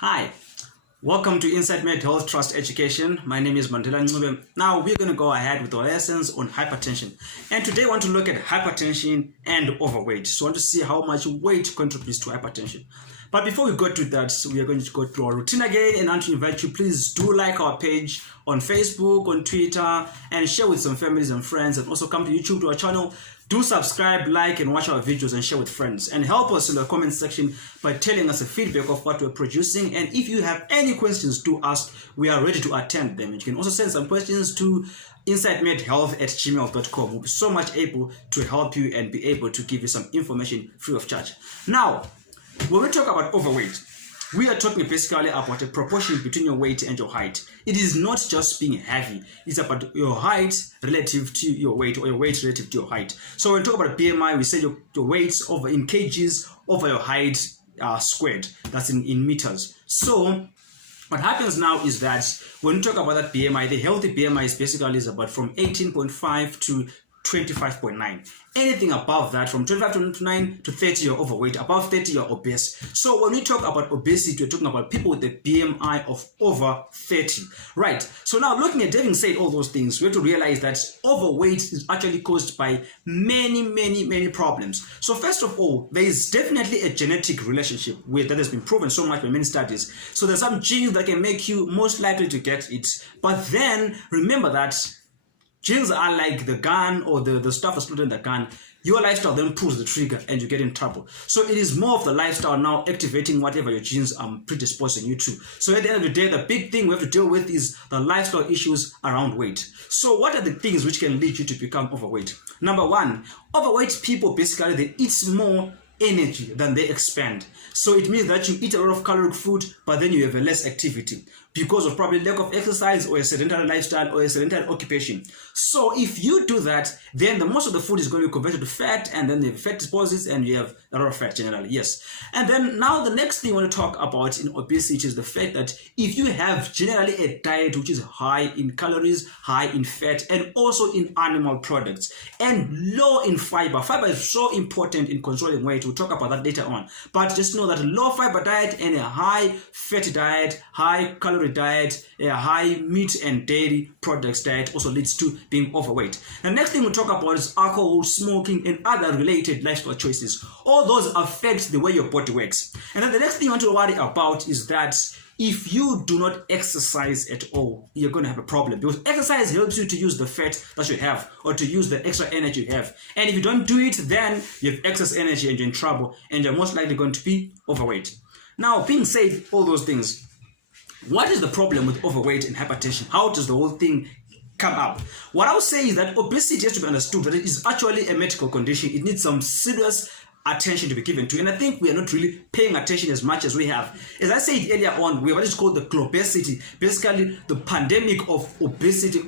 Hi, welcome to Inside Med Health Trust Education. My name is Mandela Ncube. Now we're going to go ahead with our lessons on hypertension. And today I want to look at hypertension and overweight. So I want to see how much weight contributes to hypertension. But before we go to that, we are going to go through our routine again, and I want to invite you, please do like our page on Facebook, on Twitter, and share with some families and friends, and also come to YouTube, to our channel. Do subscribe, like, and watch our videos and share with friends. And help us in the comment section by telling us the feedback of what we're producing. And if you have any questions to ask, we are ready to attend them. You can also send some questions to insidemedhealth@gmail.com. We'll be so much able to help you and be able to give you some information free of charge. Now, when we talk about overweight, we are talking basically about a proportion between your weight and your height. It is not just being heavy. It's about your height relative to your weight, or your weight relative to your height. So when we talk about BMI, we say your weight over in kgs over your height squared. That's in meters. So what happens now is that when we talk about that BMI, the healthy BMI is basically about from 18.5 to 25.9. Anything above that, from 25 to 29 to 30, you're overweight. Above 30, you're obese. So when we talk about obesity, we're talking about people with a BMI of over 30. Right. So now, looking at having said all those things, we have to realize that overweight is actually caused by many problems. So first of all, there is definitely a genetic relationship that has been proven so much by many studies. So there's some genes that can make you most likely to get it. But then remember that genes are like the gun, or the stuff that's put in the gun. Your lifestyle then pulls the trigger and you get in trouble. So it is more of the lifestyle now activating whatever your genes are predisposing you to. So at the end of the day, the big thing we have to deal with is the lifestyle issues around weight. So what are the things which can lead you to become overweight? Number one, overweight people basically they eat more energy than they expend. So it means that you eat a lot of caloric food, but then you have a less activity because of probably lack of exercise, or a sedentary lifestyle, or a sedentary occupation. So if you do that, then the most of the food is going to be converted to fat, and then the fat deposits, and you have a lot of fat generally. Yes. And then now the next thing I want to talk about in obesity is the fact that if you have generally a diet which is high in calories, high in fat, and also in animal products, and low in fiber. Fiber is so important in controlling weight. We'll talk about that later on. But just know that a low fiber diet and a high fat diet, high calorie diet, a high meat and dairy products diet also leads to being overweight. The next thing we'll talk about is alcohol, smoking, and other related lifestyle choices. All those affect the way your body works. And then the next thing you want to worry about is that if you do not exercise at all, you're going to have a problem, because exercise helps you to use the fat that you have, or to use the extra energy you have. And if you don't do it, then you have excess energy and you're in trouble, and you're most likely going to be overweight. Now, being said all those things, what is the problem with overweight and hypertension? How does the whole thing come up? What I would say is that obesity has to be understood that it is actually a medical condition. It needs some serious attention to be given to, and I think we are not really paying attention as much as we have. As I said earlier on, we have what is called the globesity, basically the pandemic of obesity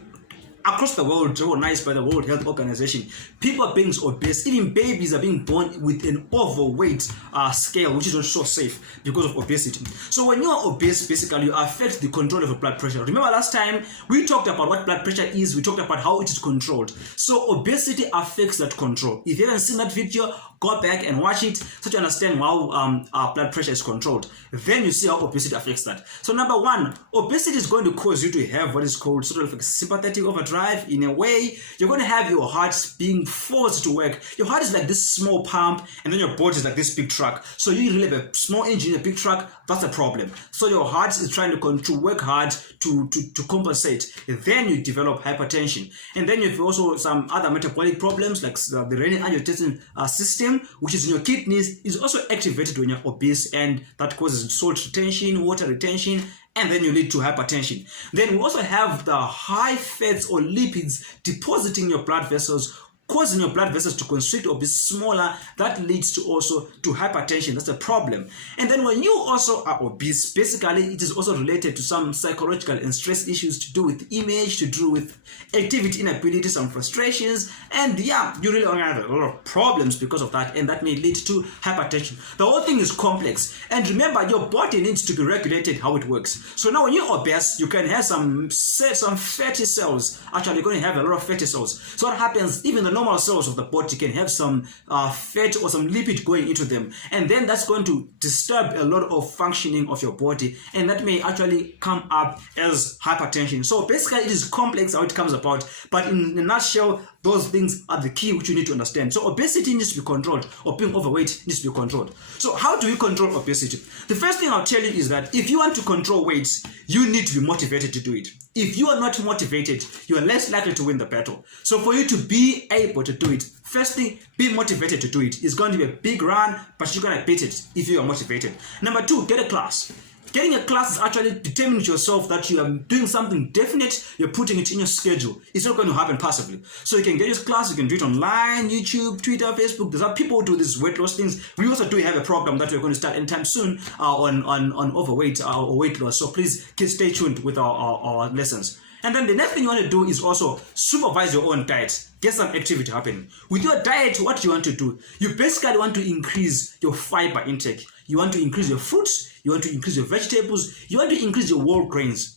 across the world, recognized by the World Health Organization. People are being obese. Even babies are being born with an overweight scale, which is not so safe because of obesity. So when you are obese, basically you affect the control of your blood pressure. Remember last time we talked about what blood pressure is. We talked about how it is controlled. So obesity affects that control. If you haven't seen that video, go back and watch it so to understand how our blood pressure is controlled. Then you see how obesity affects that. So number one, obesity is going to cause you to have what is called sort of like sympathetic overdrive. In a way, you're going to have your heart being forced to work. Your heart is like this small pump, and then your body is like this big truck. So you really have a small engine, a big truck. That's a problem. So your heart is trying to work hard to compensate. Then you develop hypertension, and then you have also some other metabolic problems like the renin-angiotensin system, which is in your kidneys, is also activated when you're obese, and that causes salt retention, water retention, and then you lead to hypertension. Then we also have the high fats or lipids depositing in your blood vessels, causing your blood vessels to constrict or be smaller. That leads to also to hypertension. That's a problem. And then when you also are obese, basically it is also related to some psychological and stress issues to do with image, to do with activity inability, some frustrations, and yeah, you really have a lot of problems because of that, and that may lead to hypertension. The whole thing is complex, and remember, your body needs to be regulated how it works. So now when you're obese, you can have some fatty cells. Actually, you're going to have a lot of fatty cells. So what happens, even the normal cells of the body can have some fat or some lipid going into them, and then that's going to disturb a lot of functioning of your body, and that may actually come up as hypertension. So basically it is complex how it comes about, but in a nutshell, those things are the key which you need to understand. So obesity needs to be controlled, or being overweight needs to be controlled. So how do we control obesity? The first thing I'll tell you is that if you want to control weight, you need to be motivated to do it. If you are not motivated, you are less likely to win the battle. So for you to be able to do it, first thing, be motivated to do it. It's going to be a big run, but you're going to beat it if you are motivated. Number two, get a class. Getting a class is actually determining to yourself that you are doing something definite, you're putting it in your schedule. It's not going to happen passively. So you can get this class, you can do it online, YouTube, Twitter, Facebook. There's people who do these weight loss things. We also do have a program that we're going to start anytime soon on overweight or weight loss. So please stay tuned with our lessons. And then the next thing you want to do is also supervise your own diet. Get some activity happening. With your diet, what you want to do? You basically want to increase your fiber intake. You want to increase your fruits. You want to increase your vegetables. You want to increase your whole grains.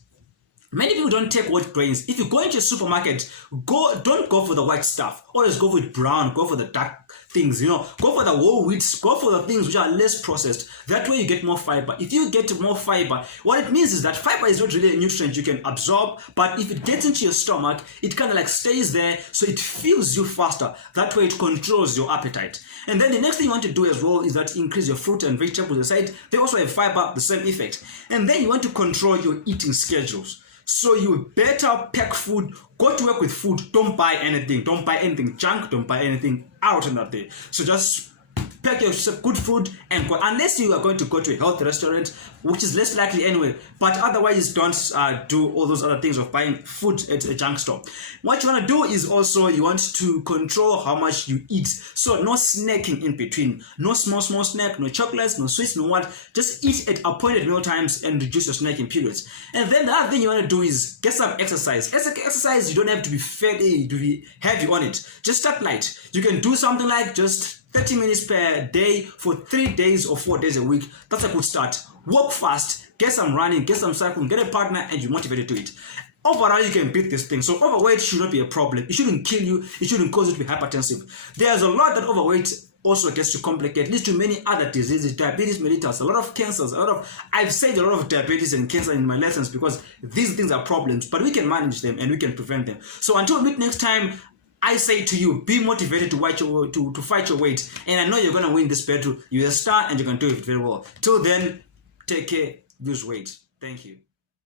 Many people don't take white grains. If you go into a supermarket, don't go for the white stuff. Always go for the brown, go for the dark things, go for the whole wheats, go for the things which are less processed. That way you get more fiber. If you get more fiber, what it means is that fiber is not really a nutrient you can absorb, but if it gets into your stomach, it kind of like stays there, so it fills you faster. That way it controls your appetite. And then the next thing you want to do as well is that increase your fruit and vegetables aside. They also have fiber, the same effect. And then you want to control your eating schedules. So you better pack food, go to work with food, don't buy anything junk, don't buy anything out in that day. So just pack yourself good food and go, unless you are going to go to a healthy restaurant, which is less likely anyway, but otherwise don't do all those other things of buying food at a junk store. What you want to do is also you want to control how much you eat. So no snacking in between, no small snack, no chocolates, no sweets, no what. Just eat at appointed meal times and reduce your snacking periods. And then the other thing you want to do is get some exercise. As exercise, you don't have to be fatty, to be heavy on it. Just start light. You can do something like just 30 minutes per day for 3 days or 4 days a week. That's a good start. Walk fast, get some running, get some cycling, get a partner, and you're motivated to it. Overall, you can beat this thing. So overweight should not be a problem. It shouldn't kill you. It shouldn't cause you to be hypertensive. There's a lot that overweight also gets to complicate, leads to many other diseases, diabetes mellitus, a lot of cancers, I've said a lot of diabetes and cancer in my lessons because these things are problems, but we can manage them and we can prevent them. So until we meet next time, I say to you, be motivated to fight your weight. And I know you're going to win this battle. You're a star and you're going to do it very well. Till then, take care, lose weight. Thank you.